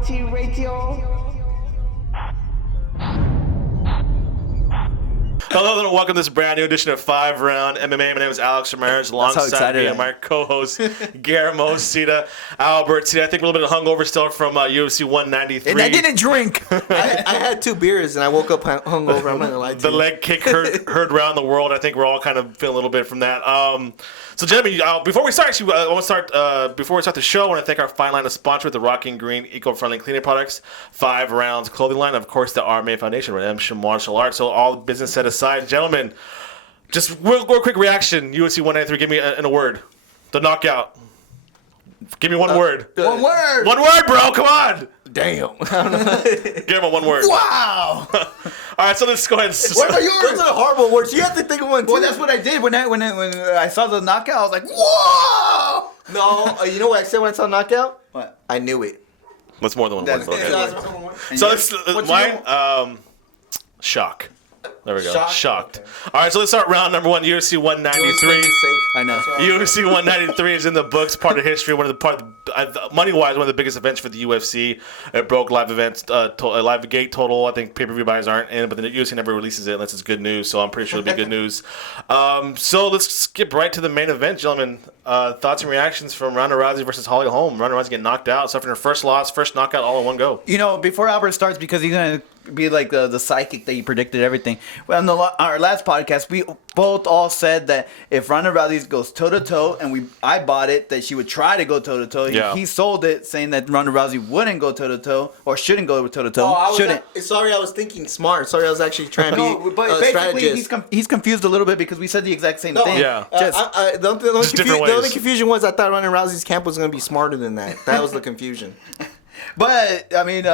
Mighty Radio. Hello and welcome to this brand new edition of 5-Round MMA. My name is Alex Ramirez, alongside me and my co-host Guillermo Cita Albert. Today, I think we're a little bit hungover still from UFC 193. And I didn't drink. I had 2 beers and I woke up hungover. I'm not gonna lie to you. The leg kick heard around the world. I think we're all kind of feeling a little bit from that. So, gentlemen, before we start, actually, I want to start. Before we start the show, I want to thank our fine line of sponsor, the Rocky and Green eco-friendly cleaning products, 5 Rounds clothing line, and of course, the RMA Foundation, Redemption Martial Arts. So, all business set aside, gentlemen. Just real quick reaction. UFC 193. Give me in a word. The knockout. Give me one word. One word. One word, bro. Come on. Damn. Give him one word. Wow. All right, so let's go ahead. What about yours? Those are horrible words. You have to think of one too. Well, that's what I did when I saw the knockout. I was like, whoa. No, you know what I said when I saw knockout? What? I knew it. What's more than one word? That's- Okay. So let's mine. Shock. There we go. Shocked. Okay. All right, so let's start round number 1. UFC 193. I know. UFC 193 is in the books, part of history, money-wise, one of the biggest events for the UFC. It broke live gate total. I think pay-per-view buys aren't in, but the UFC never releases it unless it's good news, so I'm pretty sure it'll be good news. So let's skip right to the main event, gentlemen. Thoughts and reactions from Ronda Rousey versus Holly Holm. Ronda Rousey getting knocked out, suffering her first loss, first knockout all in one go. You know, before Albert starts, because he's going to be like the psychic that he predicted everything. Well, on our last podcast, we both all said that if Ronda Rousey goes toe-to-toe, and I bought it, that she would try to go toe-to-toe. Yeah. He sold it, saying that Ronda Rousey wouldn't go toe-to-toe, or shouldn't go toe-to-toe. Sorry, I was thinking smart. Sorry, I was actually trying to be but a strategist. he's confused a little bit because we said the exact same thing. Yeah. The only confusion was I thought Ronda Rousey's camp was going to be smarter than that. That was the confusion. But I mean,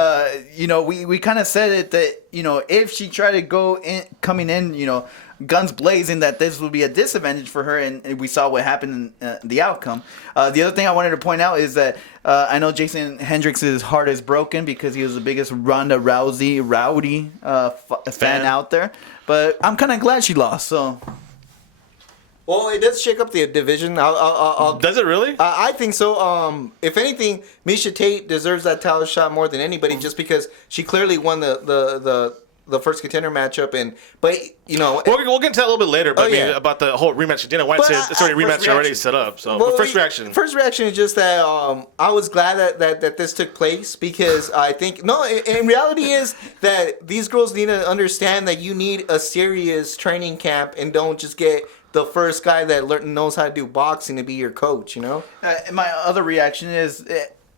we kind of said it that if she tried to go in, coming in, guns blazing, that this would be a disadvantage for her, and we saw what happened in the outcome. The other thing I wanted to point out is that I know Jason Hendricks' heart is broken because he was the biggest Ronda Rousey rowdy fan out there. But I'm kind of glad she lost. So. Well, it does shake up the division. Does it really? I think so. If anything, Miesha Tate deserves that title shot more than anybody, just because she clearly won the first contender matchup. But we'll get into that a little bit later. But about the whole rematch, Dana White said it's already rematch already set up. So, but first reaction. First reaction is just that I was glad that this took place, because I think in reality is that these girls need to understand that you need a serious training camp, and don't just get the first guy that knows how to do boxing to be your coach, My other reaction is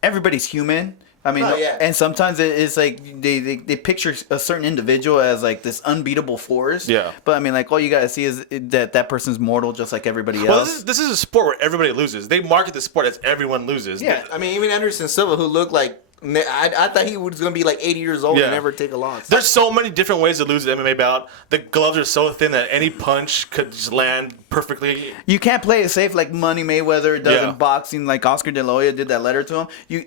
everybody's human. I mean, and sometimes it's like they picture a certain individual as like this unbeatable force. Yeah. But I mean, like, all you gotta see is that person's mortal, just like everybody else. Well, this is a sport where everybody loses. They market the sport as everyone loses. Yeah. I mean, even Anderson Silva, who looked like, I thought he was going to be like 80 years old and never take a loss. There's so many different ways to lose an MMA bout. The gloves are so thin that any punch could just land perfectly. You can't play it safe like Money Mayweather does in boxing, like Oscar De La Hoya did that letter to him.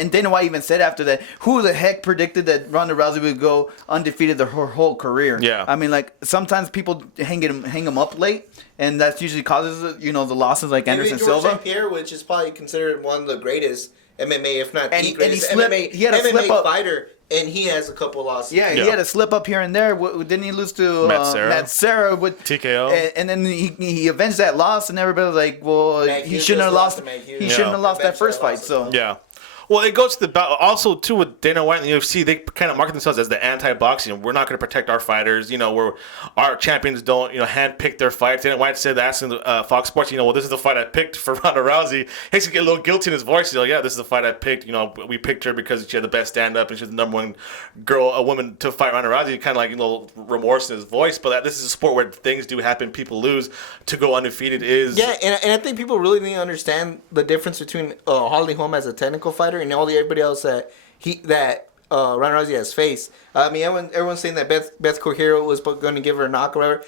And Dana White even said after that, who the heck predicted that Ronda Rousey would go undefeated her whole career? Yeah. I mean, like, sometimes people hang him up late, and that usually causes the losses, like Anderson Silva. St. Pierre, which is probably considered one of the greatest MMA, if not the greatest MMA fighter, and he has a couple losses. Yeah, he had a slip up here and there. Didn't he lose to Matt Serra with TKO? And then he avenged that loss, and everybody was like, "Well, he shouldn't have lost. He shouldn't have lost that first fight." So yeah. Well, it goes to the also too with Dana White and the UFC. They kind of market themselves as the anti-boxing. We're not going to protect our fighters. Our champions don't handpick their fights. Dana White said, asking Fox Sports, well, this is the fight I picked for Ronda Rousey. He get a little guilty in his voice. He's like, yeah, this is the fight I picked. We picked her because she had the best stand-up and she's the number one woman to fight Ronda Rousey. Kind of like a little remorse in his voice. But this is a sport where things do happen. People lose. To go undefeated is and I think people really need to understand the difference between Holly Holm as a technical fighter and everybody else that Ronda Rousey has faced. I mean, everyone's saying that Beth Correiro was going to give her a knock or whatever.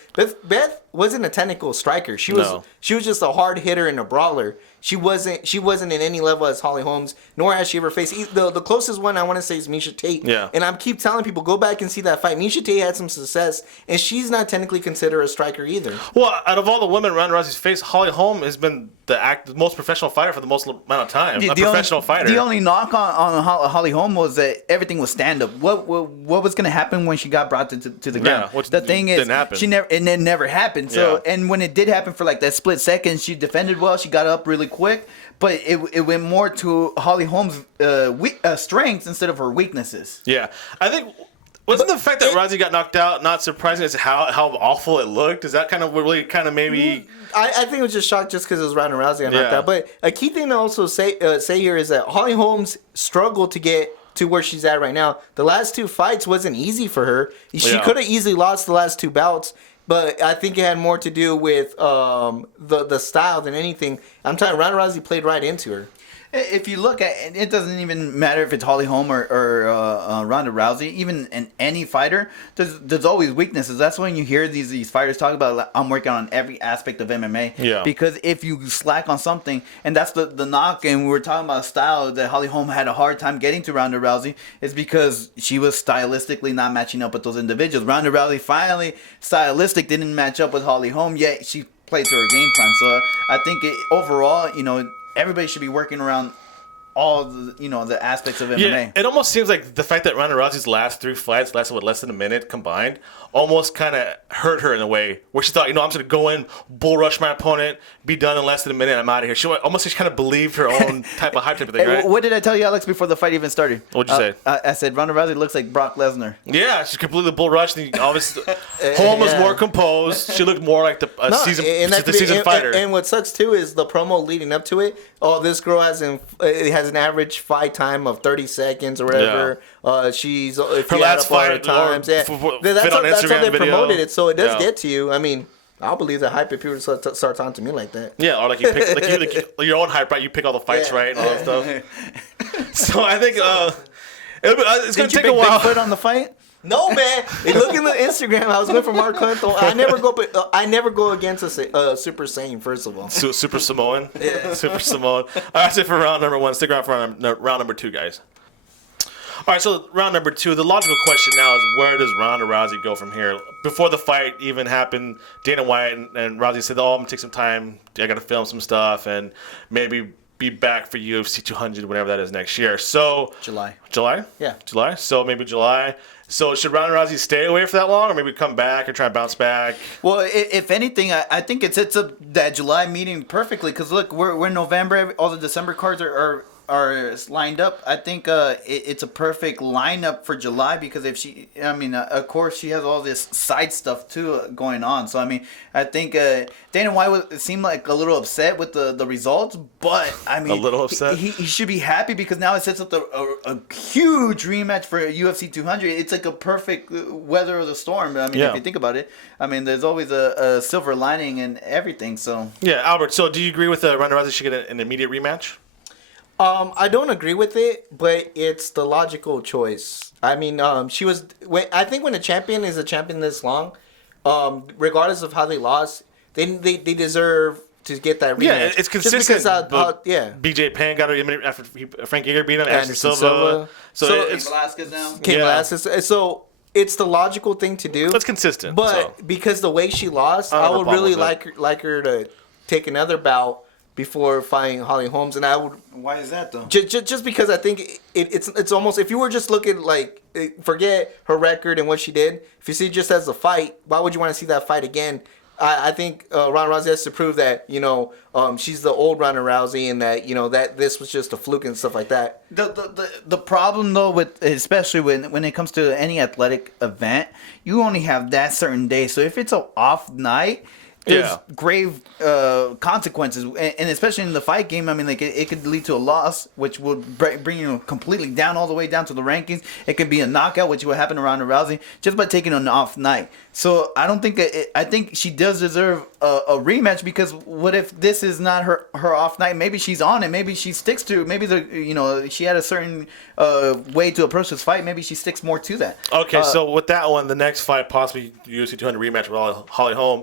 Beth wasn't a technical striker. She was just a hard hitter and a brawler. She wasn't in any level as Holly Holmes, nor has she ever faced the closest one I want to say is Miesha Tate. Yeah. And I keep telling people, go back and see that fight. Miesha Tate had some success, and she's not technically considered a striker either. Well, out of all the women Ronda Rousey's faced, Holly Holm has been the most professional fighter for the most amount of time. Fighter. The only knock on Holly Holm was that everything was stand up. What was going to happen when she got brought to the ground? Which the thing is, didn't happen. It never happened. So and when it did happen for like that split second, she defended well. She got up really quick. But it went more to Holly Holm's strengths instead of her weaknesses. Yeah, I think wasn't the fact that Rousey got knocked out not surprising as how awful it looked? Is that kind of really kind of maybe? I think it was just shocked just because it was Ronda Rousey got knocked out. But a key thing to also say here is that Holly Holmes struggled to get to where she's at right now. The last 2 fights wasn't easy for her. She could have easily lost the last 2 bouts. But I think it had more to do with the style than anything. I'm telling you, Ronda Rousey played right into her. If you look at it, doesn't even matter if it's Holly Holm or Ronda Rousey. Even in any fighter, there's always weaknesses. That's when you hear these fighters talk about, like, I'm working on every aspect of MMA. Yeah. Because if you slack on something, and that's the knock, and we were talking about style that Holly Holm had a hard time getting to Ronda Rousey, is because she was stylistically not matching up with those individuals. Ronda Rousey finally stylistic didn't match up with Holly Holm, yet she played to her game plan. So I think overall, everybody should be working around all the aspects of MMA. Yeah, it almost seems like the fact that Ronda Rousey's last 3 fights lasted with less than a minute combined almost kind of hurt her in a way where she thought, I'm just going to go in, bull rush my opponent, be done in less than a minute, I'm out of here. She almost just kind of believed her own type of hype type of thing, right? What did I tell you, Alex, before the fight even started? What'd you say? I said Ronda Rousey looks like Brock Lesnar. Yeah, she completely bull rushed. Obviously, Holm was more composed. She looked more like the seasoned fighter. And what sucks too is the promo leading up to it. Oh, this girl has an average fight time of 30 seconds or whatever. Yeah. She's her last fight times. That's how they promoted it, so it does Yeah. get to you. I mean, I'll believe the hype if people start talking to me like that. Yeah, or like you pick like your own hype, right? You pick all the fights right and all that stuff. So I think it's going to take a while. Bigfoot on the fight? No, man. Look in the Instagram. I was going for Mark Hunt. I never go against a Super Saiyan. First of all, Super Samoan. Yeah. Super Samoan. That's it for round number 1. Stick around for round number 2, guys. All right, so round number 2. The logical question now is, where does Ronda Rousey go from here? Before the fight even happened, Dana White and Rousey said, I'm going to take some time. I got to film some stuff and maybe be back for UFC 200, whatever that is next year. So July? Yeah. July? So maybe July. So should Ronda Rousey stay away for that long or maybe come back and try and bounce back? Well, if anything, I think it sets up that July meeting perfectly because, look, we're in November. All the December cards are lined up. I think it's a perfect lineup for July because if she, of course, she has all this side stuff too going on. So, I think Dana White seemed like a little upset with the results, but, a little upset? He should be happy because now it sets up a huge rematch for UFC 200. It's like a perfect weather of the storm. If you think about it, there's always a silver lining in everything. So yeah, Albert. So do you agree with Ronda Rousey should get an immediate rematch? I don't agree with it, but it's the logical choice. She was. I think when a champion is a champion this long, regardless of how they lost, they deserve to get that rematch. Yeah, it's consistent. Just because BJ Penn got it after Frank Yeager beat him. Anderson Silva. So it's Velasquez now. Velasquez. So it's the logical thing to do. It's consistent. But because the way she lost, I would really like her to take another bout before fighting Holly Holmes, and I would. Why is that though? Just because I think it's almost, if you were just looking forget her record and what she did. If you see it just as a fight, why would you want to see that fight again? I think Ronda Rousey has to prove that she's the old Ronda Rousey and that that this was just a fluke and stuff like that. The problem though with especially when it comes to any athletic event, you only have that certain day. So if it's an off night, there's grave consequences, and especially in the fight game. It could lead to a loss, which would bring you completely down, all the way down to the rankings. It could be a knockout, which would happen to Ronda Rousey just by taking an off night. So I don't think I think she does deserve a rematch, because what if this is not her off night? Maybe she's on it. Maybe she sticks to. Maybe she had a certain way to approach this fight. Maybe she sticks more to that. Okay, so with that one, the next fight, possibly UFC 200 rematch with Holly Holm.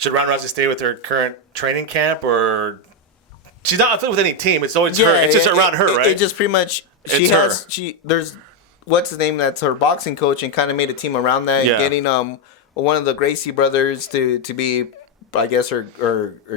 should Ronda Rousey stay with her current training camp, or she's not affiliated with any team? It's always her. It's just around her, right? It just pretty much there's what's his name? That's her boxing coach, and kind of made a team around that. Yeah. Getting one of the Gracie brothers to be, I guess, her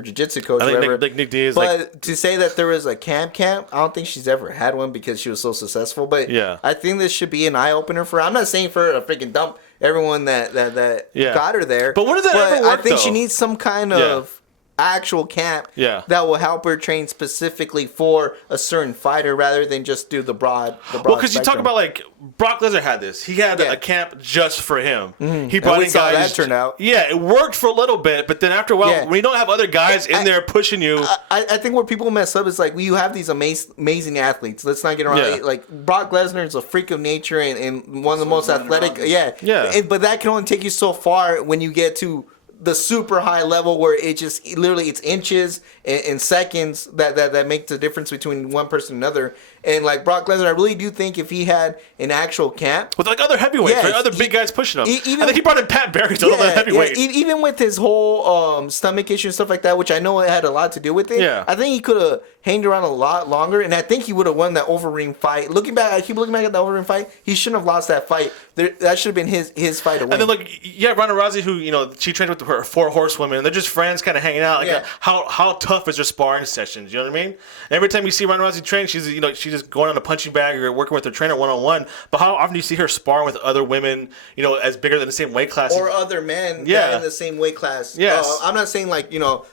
jiu-jitsu coach. I think whatever. Nick Diaz. But to say that there was a camp, I don't think she's ever had one because she was so successful. But yeah. I think this should be an eye opener for her. I'm not saying for her to freaking dump everyone that got her there. But when does that ever work, I think though? she needs some kind of actual camp that will help her train specifically for a certain fighter rather than just do the broad well, because you talk about like Brock Lesnar had this. He had a camp just for him. Mm-hmm. He brought in saw guys. that turned out. Yeah, it worked for a little bit, but then after a while, when you don't have other guys in there pushing you, I think where people mess up is like you have these amazing athletes. Let's not get around. Yeah. Like Brock Lesnar is a freak of nature and one of the most athletic. Yeah. But that can only take you so far when you get to the super high level where it just literally it's inches and seconds that make the difference between one person and another. And like Brock Lesnar, I really do think if he had an actual camp with like other heavyweights, right? Other big guys pushing him. I think he brought in Pat Barry to other heavyweights. Even with his whole stomach issue and stuff like that, which I know it had a lot to do with it. Yeah. I think he could have hanged around a lot longer, and I think he would have won that overring fight. I keep looking back at that overring fight. He shouldn't have lost that fight. That should have been his fight to win. And then Ronda Rousey, who she trained with her 4 horsewomen, and they're just friends, kind of hanging out. Like how tough is their sparring sessions? You know what I mean? And every time you see Ronda Rousey train, she's just going on a punching bag or working with her trainer one-on-one. But how often do you see her sparring with other women, as bigger than the same weight class? Or other men that in the same weight class. Yes. I'm not saying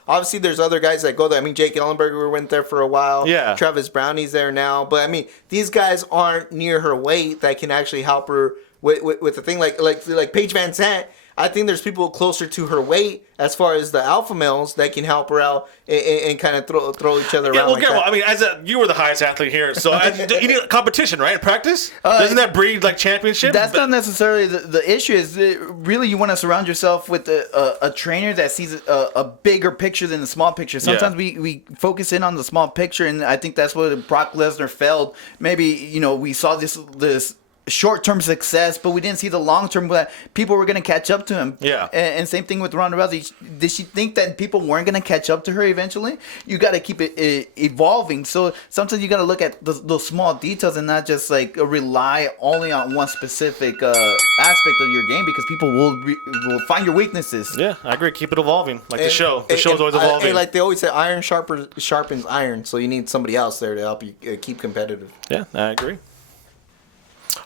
obviously there's other guys that go there. I mean, Jake Ellenberger went there for a while. Yeah. Travis Brownie's there now. But I mean, these guys aren't near her weight that can actually help her with the thing like Paige Van Zandt. I think there's people closer to her weight as far as the alpha males that can help her out and kind of throw each other around. Well, I mean, you were the highest athlete here, so you need competition, right? In practice, doesn't that breed like championship? That's not necessarily the issue. Is really you want to surround yourself with a trainer that sees a bigger picture than the small picture. Sometimes we focus in on the small picture, and I think that's what Brock Lesnar failed. Maybe we saw this short-term success, but we didn't see the long-term that people were going to catch up to him. Yeah. And same thing with Ronda Rousey. Did she think that people weren't going to catch up to her eventually? You got to keep it evolving. So sometimes you got to look at those small details and not just like rely only on one specific aspect of your game, because people will find your weaknesses. Yeah, I agree. Keep it evolving, like the show. The show's always evolving. And like they always say, iron sharpens iron. So you need somebody else there to help you keep competitive. Yeah, I agree.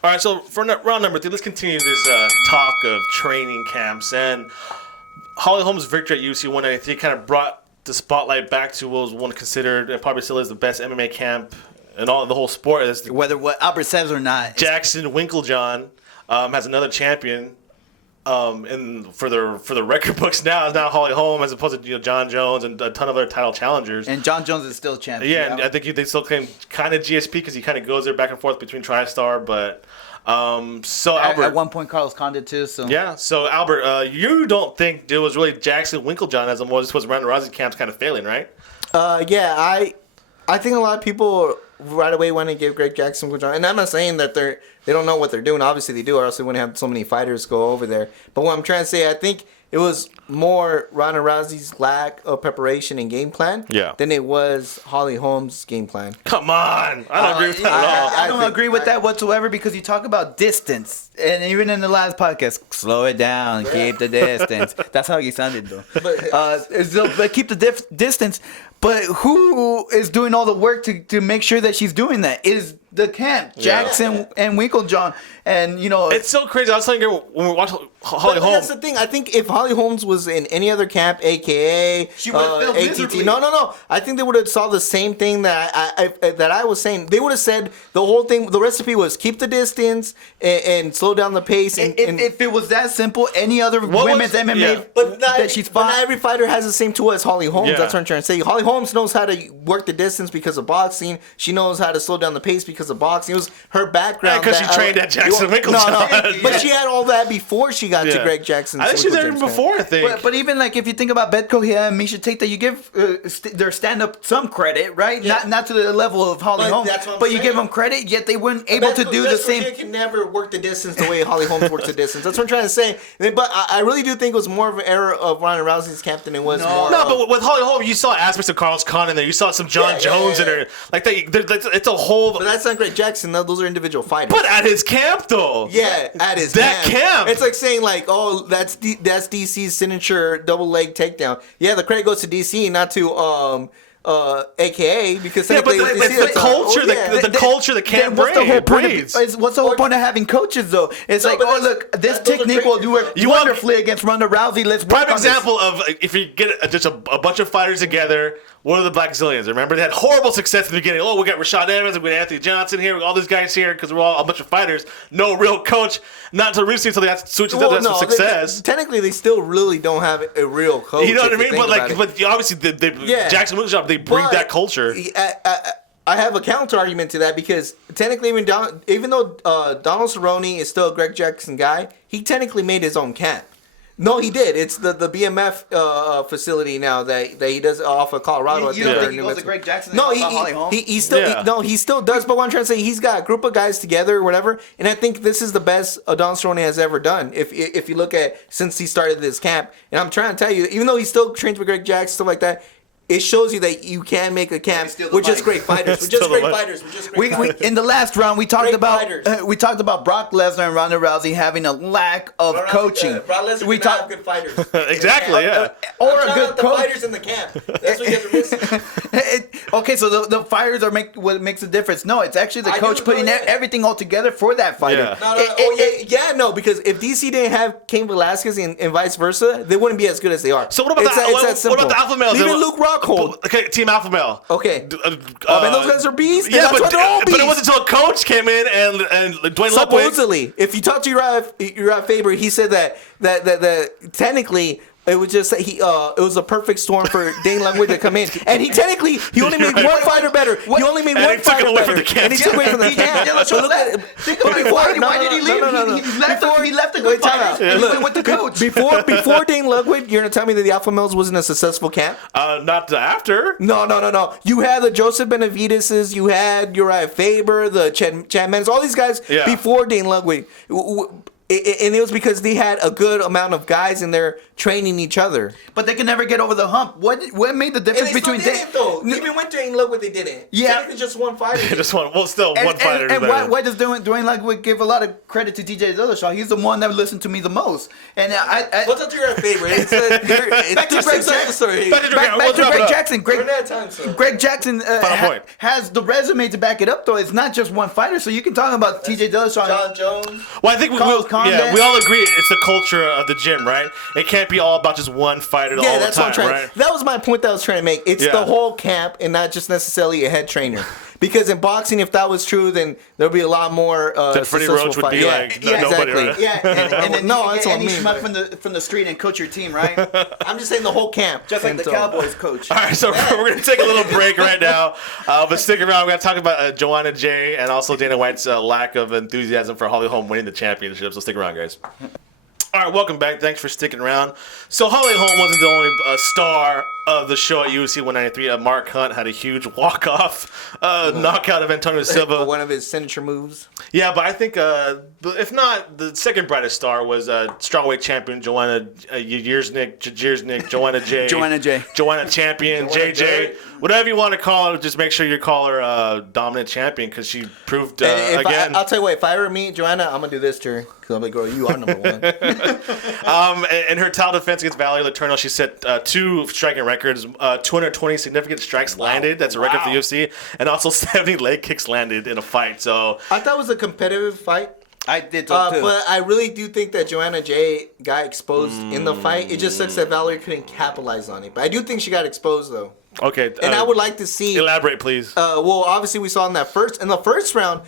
All right, so for round number 3, let's continue this talk of training camps. And Holly Holm's victory at UFC 193 kind of brought the spotlight back to what was one considered, and probably still is, the best MMA camp in all the whole sport. Whether what Albert says or not. JacksonWinkeljohn has another champion. And for the record books now is now Holly Holm, as opposed to John Jones and a ton of other title challengers. And John Jones is still champion. Yeah, and I think they still claim kind of GSP because he kind of goes there back and forth between TriStar. But so Albert, at one point Carlos Condit too. So yeah, so Albert, you don't think it was really JacksonWinkeljohn as opposed to Ronda Rousey camp's kind of failing, right? I think a lot of people right away want to give Greg Jackson-Winkeljohn, and I'm not saying that they don't know what they're doing. Obviously they do, or else they wouldn't have so many fighters go over there. But what I'm trying to say, I think it was more Ronda Rousey's lack of preparation and game plan than it was Holly Holm's game plan. Come on. I don't agree with that at all. I don't agree with that whatsoever, because you talk about distance. And even in the last podcast, slow it down, keep the distance. That's how you sounded, though. But keep the distance. But who is doing all the work to make sure that she's doing that? Is the camp, Jackson and Winkeljohn. And, it's so crazy. I was telling you when we watched Holly Holm. That's the thing. I think if Holly Holmes was in any other camp, AKA, she would have failed miserably. No. I think they would have saw the same thing that I was saying. They would have said the whole thing, the recipe was keep the distance and slow down the pace. And if it was that simple, any other women's MMA that she's fought. But not every fighter has the same tool as Holly Holmes. Yeah. That's what I'm trying to say. Holly Holmes knows how to work the distance because of boxing. She knows how to slow down the pace because because of boxing. It was her background. Because she trained at JacksonWinkeljohn. But she had all that before she got to Greg Jackson. I think she's there even before, I think. But even like if you think about Bet Kohia and Misha Tate, that you give their stand-up some credit, right? Yeah. Not to the level of Holly Holm, but you give them credit, yet they weren't able to do the same. Can never work the distance the way Holly Holm works the distance. That's what I'm trying to say. But I really do think it was more of an error of Ronda Rousey's camp than it was more. No, but with Holly Holm, you saw aspects of Carlos Khan in there. You saw some John Jones in there. Like it's a whole. But that's not Greg Jackson. Those are individual fighters. But at his camp, though. Yeah, at his camp. It's like saying like, oh, that's DC's signature double leg takedown. Yeah, the credit goes to DC, not to AKA, because but the culture, the culture that can't break. What's the whole point of having coaches though? It's like, oh look, this technique will do it wonderfully against Ronda Rousey. Let's work prime on example this. of if you get just a bunch of fighters together. What are the Black Zillions? Remember, they had horrible success at the beginning. Oh, we got Rashad Evans, we got Anthony Johnson here, we got all these guys here because we're all a bunch of fighters. No real coach. Not until recently until they had to switch to some success. Technically, they still really don't have a real coach. You know what I mean? But obviously, Jackson Winkeljohn, they bring that culture. I have a counter argument to that because technically, even though Donald Cerrone is still a Greg Jackson guy, he technically made his own camp. No, he did. It's the BMF facility now that he does off of Colorado. You don't think he goes to Greg Jackson? No, he still does. But what I'm trying to say, he's got a group of guys together or whatever, and I think this is the best Donald Cerrone has ever done. If you look at since he started this camp, and I'm trying to tell you, even though he still trains with Greg Jackson stuff like that. It shows you that you can make a camp with just great fighters. We're just great fighters. In the last round, we talked about Brock Lesnar and Ronda Rousey having a lack of coaching. Brock Lesnar we talk good fighters. Exactly, yeah. Or a good coach. Fighters in the camp. That's what you guys are missing. Okay, so the fighters are what makes the difference. No, it's actually the coach putting everything all together for that fighter. No, because if DC didn't have Cain Velasquez and vice versa, they wouldn't be as good as they are. So what about what about the alpha males? Even Luke Rockhold. Okay, Team Alpha Male. Okay. Man, those guys are beasts. Yeah, but it wasn't until a coach came in and Dwayne supposedly, if you talk to Uriah Faber, he said that technically it was just it was a perfect storm for Dane Ludwig to come in, and he only made one fighter better. He only made one fighter better, and he took away from the camp. Why did he leave? He left the good fighters and he went with the coach. Before Dane Ludwig, you're gonna tell me that the Alpha Males wasn't a successful camp? Not after. No. You had the Joseph Benavideses, you had Uriah Faber, the Chad Mendes, all these guys before Dane Ludwig. And it was because they had a good amount of guys in there training each other. But they can never get over the hump. What made the difference between Dane? Even when Dane Ludwig, they didn't. Yeah, it's just one fighter. Just one. Well, still one fighter. And why does Dwayne Ludwig give a lot of credit to TJ Dillashaw? He's the one that listened to me the most. And what's up to your favorite? Back to Greg Jackson. Back to Greg Jackson. Greg Jackson has the resume to back it up. Though it's not just one fighter, so you can talk about TJ Dillashaw, John Jones. Well, I think we all agree it's the culture of the gym, right? It can't be all about just one fighter all the time, that's what I'm trying. Right? That was my point that I was trying to make. It's the whole camp and not just necessarily a head trainer. Because in boxing, if that was true, then there'd be a lot more Freddie Roach would be like nobody, right? Yeah, and then that's what I mean. From the street and coach your team, right? I'm just saying the whole camp. Just like the Cowboys coach. All right, so we're going to take a little break right now. But stick around. We're going to talk about Joanna J. and also Dana White's lack of enthusiasm for Holly Holm winning the championship. So stick around, guys. All right, welcome back. Thanks for sticking around. So Holly Holm wasn't the only star of the show at UFC 193. Mark Hunt had a huge walk-off knockout of Antonio Silva. One of his signature moves. Yeah, but I think, if not, the second brightest star was strawweight champion Joanna Joanna J. Joanna champion, JJ. Whatever you want to call her, just make sure you call her dominant champion because she proved again. I'll tell you what, if I were me, Joanna, I'm going to do this to her. Because I'm like, girl, you are number one. In her title defense against Valerie Letourneau, she set 2 striking records, 220 significant strikes landed. That's a record for the UFC. And also 70 leg kicks landed in a fight. So I thought it was a competitive fight. I did too. But I really do think that Joanna J got exposed in the fight. It just sucks that Valerie couldn't capitalize on it. But I do think she got exposed, though. Okay. And I would like to see... Elaborate, please. Well, obviously, we saw in the first round,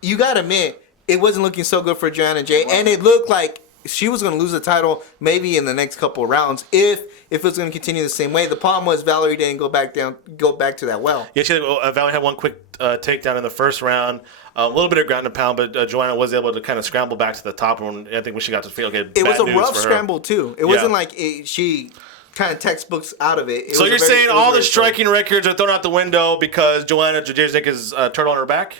you got to admit, it wasn't looking so good for Joanna J. And it looked like she was going to lose the title maybe in the next couple of rounds if it was going to continue the same way. The problem was Valerie didn't go back to that well. Yeah, Valerie had one quick takedown in the first round. A little bit of ground and pound, but Joanna was able to kind of scramble back to the top. And I think when she got to field, it was a rough scramble too. It wasn't like she kind of textbooks out of it. So you're saying all the striking records are thrown out the window because Joanna Jędrzejczyk is turtle on her back?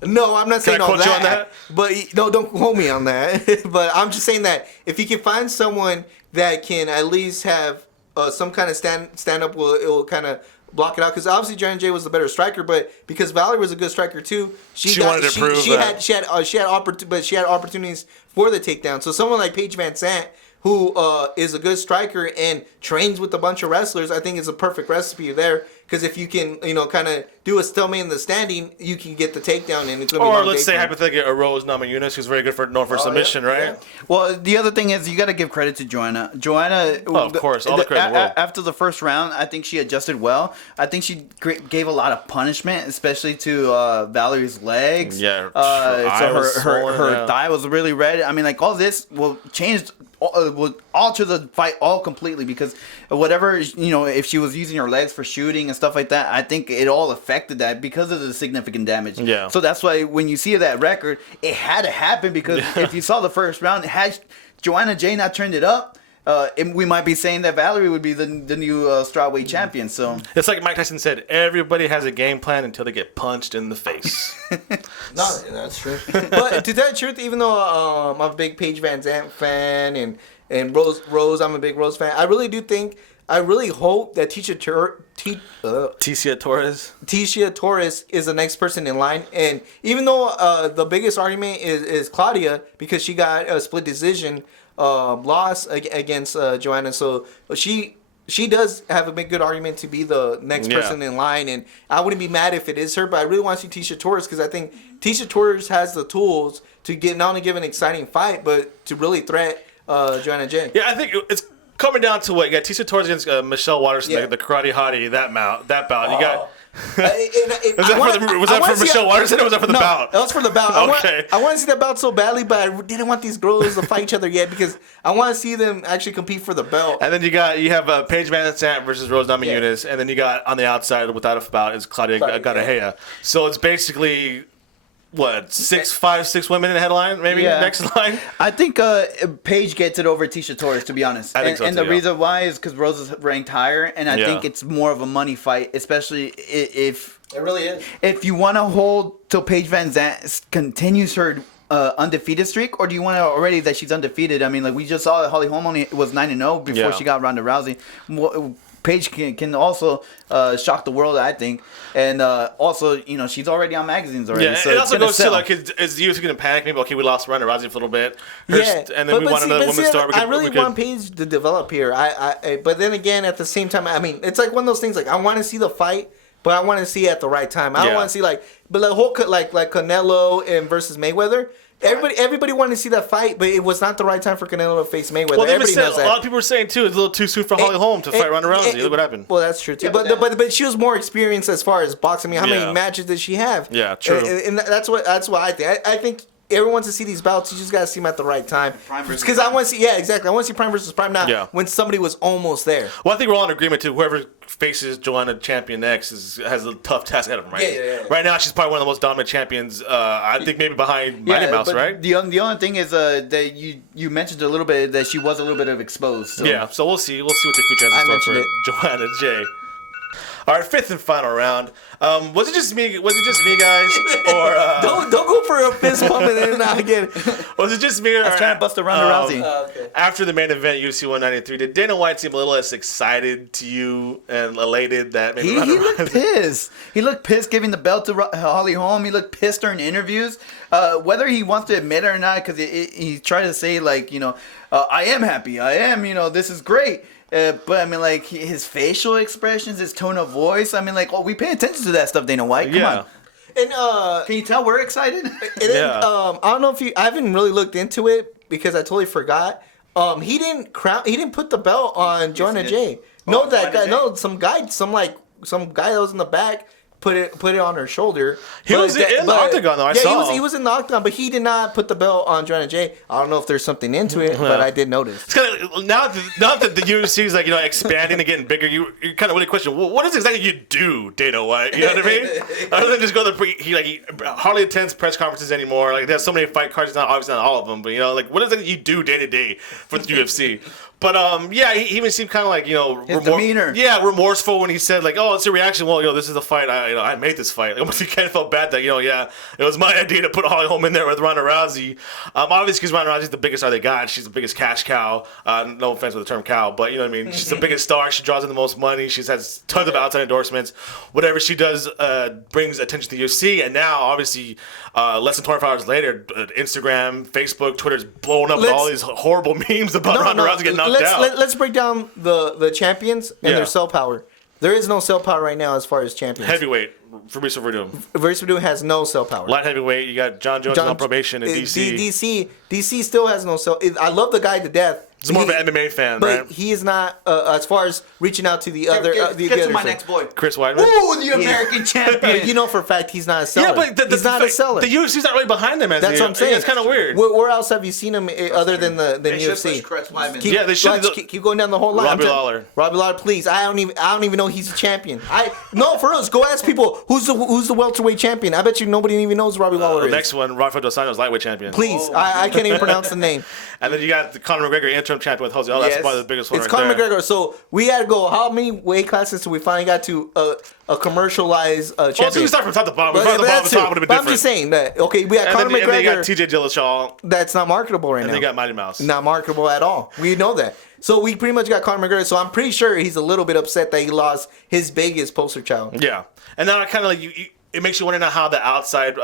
No, I'm not saying all quote you on that. But no, don't quote me on that. But I'm just saying that if you can find someone that can at least have some kind of stand up, it will kind of block it out. Because obviously Joanna J was the better striker, but because Valerie was a good striker too, she wanted to prove that. She had opportunities for the takedown. So someone like Paige Van Zandt, who is a good striker and trains with a bunch of wrestlers, I think is a perfect recipe there. Because if you can, kind of do a stalemate in the standing, you can get the takedown, and it's going to be. Or let's say hypothetically a Rose Namajunas, who's very good known for submission, right? Yeah. Well, the other thing is you got to give credit to Joanna. Joanna, of course, all the credit in the world. After the first round, I think she adjusted well. I think she gave a lot of punishment, especially to Valerie's legs. Yeah, her thigh was really red. I mean, like all this will alter the fight all completely because whatever if she was using her legs for shooting and stuff like that, I think it all affected that because of the significant damage. Yeah. So that's why when you see that record, it had to happen because if you saw the first round, had Joanna J not turned it up, we might be saying that Valerie would be the new strawweight champion. So it's like Mike Tyson said: everybody has a game plan until they get punched in the face. No, that's true. But to tell the truth, even though I'm a big Paige Van Zandt fan and Rose, I'm a big Rose fan. I really hope that Tecia Torres is the next person in line. And even though the biggest argument is Claudia because she got a split decision loss against Joanna, so she does have a big good argument to be the next person in line, and I wouldn't be mad if it is her, but I really want to see Tecia Torres because I think Tecia Torres has the tools to not only give an exciting fight, but to really threat Joanna J. Yeah, I think it's coming down to what you got Tecia Torres against Michelle Watterson, the karate hottie, that bout. You got. Was that for Michelle Watterson or was that for the bout? That was for the bout. Okay. I want to see that bout so badly, but I didn't want these girls to fight each other yet because I want to see them actually compete for the belt. And then you have Paige Van Zandt versus Rose Namajunas, and then you got on the outside without a bout is Claudia Gadelha. So it's basically. What, 6 women in the headline, maybe next line? I think Paige gets it over Tecia Torres, to be honest. I think so, and the reason why is because Rose is ranked higher, and I think it's more of a money fight, especially if it really is. If you want to hold till Paige Van Zandt continues her undefeated streak, or do you want to already that she's undefeated? I mean, like we just saw Holly Holm only was 9-0 before she got Ronda Rousey. Paige can also shock the world, I think, and also she's already on magazines already. Yeah, so it also goes to like is the UFC going to panic? Maybe we lost Ronda Rousey for a little bit, and then we want another women's star. I really want Paige to develop here. But then again, at the same time, I mean, it's like one of those things. Like I want to see the fight, but I want to see it at the right time. I don't want to see but the whole like Canelo and versus Mayweather. Everybody wanted to see that fight, but it was not the right time for Canelo to face Mayweather. Well, a lot of people were saying too it's a little too soon for Holly Holm to fight Ronda Rousey. Look what happened. Well, that's true too. Yeah, but she was more experienced as far as boxing. I mean, how many matches did she have? Yeah, true. And that's what I think. I think everyone wants to see these bouts. You just got to see them at the right time. Because I want to see, exactly. I want to see prime versus prime now when somebody was almost there. Well, I think we're all in agreement too. Whoever faces Joanna champion next has a tough task ahead of him, right? Yeah. Right now, she's probably one of the most dominant champions. I think maybe behind Mighty Mouse, right? The only thing is that you mentioned a little bit that she was a little bit of exposed. So. Yeah, so we'll see. We'll see what the future has in store for Joanna J. All right, fifth and final round. Was it just me, guys? Or don't go for a fist pump and then not again. Was it just me? I was trying to bust a Ronda Rousey. Okay. After the main event, UFC 193, did Dana White seem a little less excited to you and elated that maybe he looked pissed. He looked pissed giving the belt to Holly Holm. He looked pissed during interviews. Whether he wants to admit it or not, because he tried to say like I am happy. I am this is great. But I mean, like his facial expressions, his tone of voice. I mean, like, we pay attention to that stuff, Dana White. Come on. And can you tell we're excited? I don't know if I haven't really looked into it because I totally forgot. He didn't put the belt on Joanna J. No, that guy. No, some guy that was in the back put it on her shoulder. He was in the octagon, though. I saw. He was in the octagon, but he did not put the belt on Joanna J. I don't know if there's something into it, but I did notice. It's kind of now that the UFC is like expanding and getting bigger, you kind of really question, well, what is exactly you do, Dana White? You know what I mean? Other than just go to he hardly attends press conferences anymore. Like there's so many fight cards, obviously not all of them, but what is it you do day to day for the UFC? But he even seemed kind of like his demeanor. Yeah, remorseful when he said like, "Oh, it's a reaction." Well, this is the fight. I made this fight. Like, almost he kind of felt bad that it was my idea to put Holly Holm in there with Ronda Rousey. Obviously, because Ronda Rousey's the biggest star they got. She's the biggest cash cow. No offense with the term cow, but you know what I mean. She's the biggest star. She draws in the most money. She has tons of outside endorsements. Whatever she does brings attention to the UFC. And now, obviously, less than 24 hours later, Instagram, Facebook, Twitter's blowing up with all these horrible memes about Ronda Rousey getting knocked out. Let's break down the champions and their cell power. There is no cell power right now as far as champions. Heavyweight, Fabrice Verdum. Fabrice Verdum has no cell power. Light heavyweight, you got John Jones on probation in DC. DC still has no cell. I love the guy to death. He's more of an MMA fan, but right? But he is not, as far as reaching out to the other... Get to my next boy. Chris Weidman. Ooh, the American champion. You know for a fact he's not a seller. Yeah, but he's not a seller. The UFC's not really behind him. That's what I'm saying. It's kind of weird. Where else have you seen him other than UFC? They should. Keep going down the whole line. Robbie Lawler, please. I don't even know he's a champion. No, for real. Go ask people who's the welterweight champion. I bet you nobody even knows Robbie Lawler is. The next one, Rafael Dos Anjos, lightweight champion. Please, I can't even pronounce the name. And then you got the Conor McGregor interim champion with Jose. That's probably the biggest one. It's Conor McGregor. So we had to go. How many weight classes till we finally got to a commercialized champion? Well, so you start from top to bottom. From the bottom to top would have been different. I'm just saying that. Okay, we got Conor McGregor. And then you got TJ Dillashaw. That's not marketable right now. And then you got Mighty Mouse. Not marketable at all. We know that. So we pretty much got Conor McGregor. So I'm pretty sure he's a little bit upset that he lost his biggest poster child. Yeah, and now kind of it makes you wonder now how the outside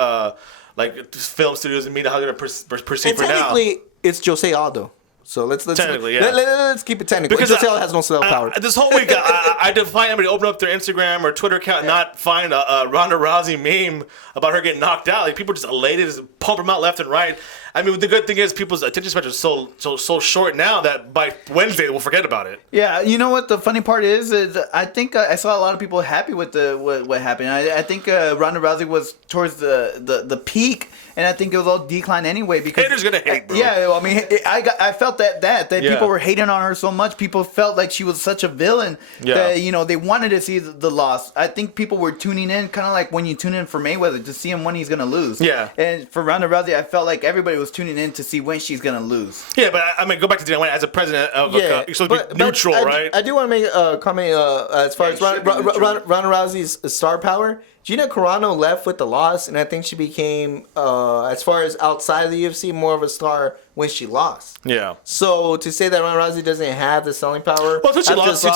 film studios and media how they're gonna perceive for now. Technically, it's Jose Aldo. So let's technically, yeah. Let's keep it technical. Because Jose Aldo has no cell power. This whole week, I defy anybody to open up their Instagram or Twitter account and not find a Ronda Rousey meme about her getting knocked out. Like people are just elated, just pump them out left and right. I mean, the good thing is people's attention span is so short now that by Wednesday we'll forget about it. Yeah, you know what the funny part is I think I saw a lot of people happy with what happened. I think Ronda Rousey was towards the peak, and I think it was all decline anyway because haters gonna hate, bro. Yeah, I mean, I felt that people were hating on her so much. People felt like she was such a villain that they wanted to see the loss. I think people were tuning in, kind of like when you tune in for Mayweather to see him when he's gonna lose. Yeah, and for Ronda Rousey, I felt like everybody was tuning in to see when she's gonna lose. Yeah, but I mean, go back to Dana White as a president of you're supposed to be neutral, right? I do want to make a comment as far as Ronda Rousey's star power. Gina Carano left with the loss, and I think she became, as far as outside of the UFC, more of a star when she lost. Yeah. So to say that Ronda Rousey doesn't have the selling power, well, she lost to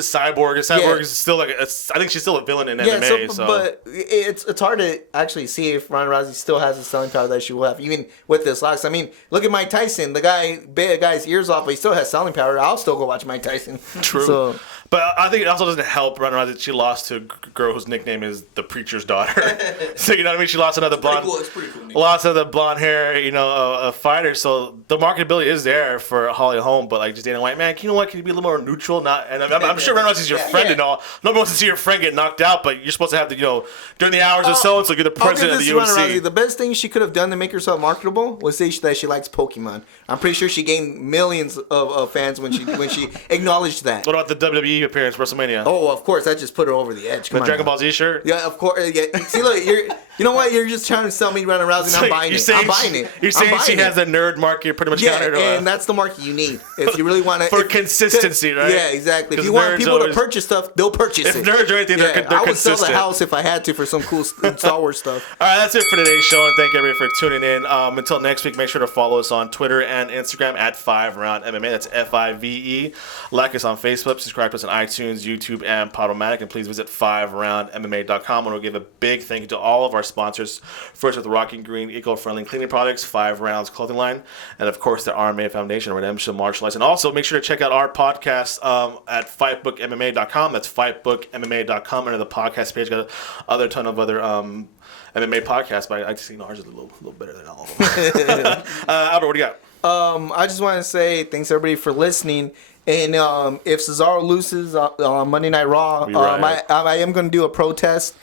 Cyborg, and Cyborg is still I think she's still a villain in MMA. So. But it's hard to actually see if Ronda Rousey still has the selling power that she will have, even with this loss. I mean, look at Mike Tyson. The guy bit a guy's ears off, but he still has selling power. I'll still go watch Mike Tyson. True. So, but I think it also doesn't help Ronda Rousey that she lost to a girl whose nickname is the Preacher's Daughter. So you know what I mean? She lost another blonde, lost another blonde hair, a fighter. So the marketability is there for Holly Holm, but like just Dana White, man, you know what? Can you be a little more neutral? And I'm sure Ronda Rousey's your friend and all. Nobody wants to see your friend get knocked out, but you're supposed to have to, during the hours or so you're the president of the UFC. Rousey, the best thing she could have done to make herself marketable was say that she likes Pokemon. I'm pretty sure she gained millions of fans when she acknowledged that. What about the WWE appearance, WrestleMania? Oh, of course, that just put her over the edge. The Dragon Ball Z shirt? Yeah, of course. Yeah. See, look, you know what? You're just trying to sell me Ronda Rousey, and I'm buying it. I'm buying it. You're saying she has a nerd market pretty much countered. And that's the market you need if you really want to. For consistency, right? Yeah, exactly. If you want people to purchase stuff, they'll purchase it. If nerds are anything, they're consistent. I would sell the house if I had to for some cool Star Wars stuff. All right, that's it for today's show, and thank everybody for tuning in. Until next week, make sure to follow us on Twitter and Instagram at FiveRoundMMA. That's FIVE. Like us on Facebook, subscribe to us on iTunes, YouTube, and Podomatic, and please visit FiveRoundMMA.com, and we'll give a big thank you to all of our sponsors. First with Rocky Green eco-friendly cleaning products, 5 Rounds clothing line, and of course the RMA Foundation, Redemption Martial Arts. And also make sure to check out our podcast at FightBookMMA.com. That's FightBookMMA.com. Under the podcast page, got other ton of other MMA podcasts, but I just think ours is a little better than all of them. Albert, what do you got? I just want to say thanks everybody for listening. And if Cesaro loses on Monday Night Raw, I am going to do a protest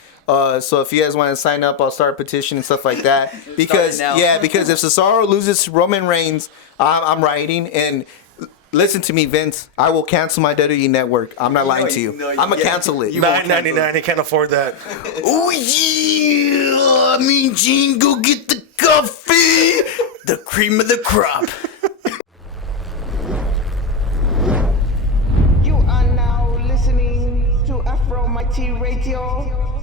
So if you guys want to sign up, I'll start a petition and stuff like that. Because now. because if Cesaro loses to Roman Reigns, I'm writing. And listen to me, Vince. I will cancel my WWE network. I'm not lying to you. No, I'm gonna cancel it. $9.99. He can't afford that. Oh yeah, me and Gene go get the coffee, the cream of the crop. You are now listening to FRMMA Radio.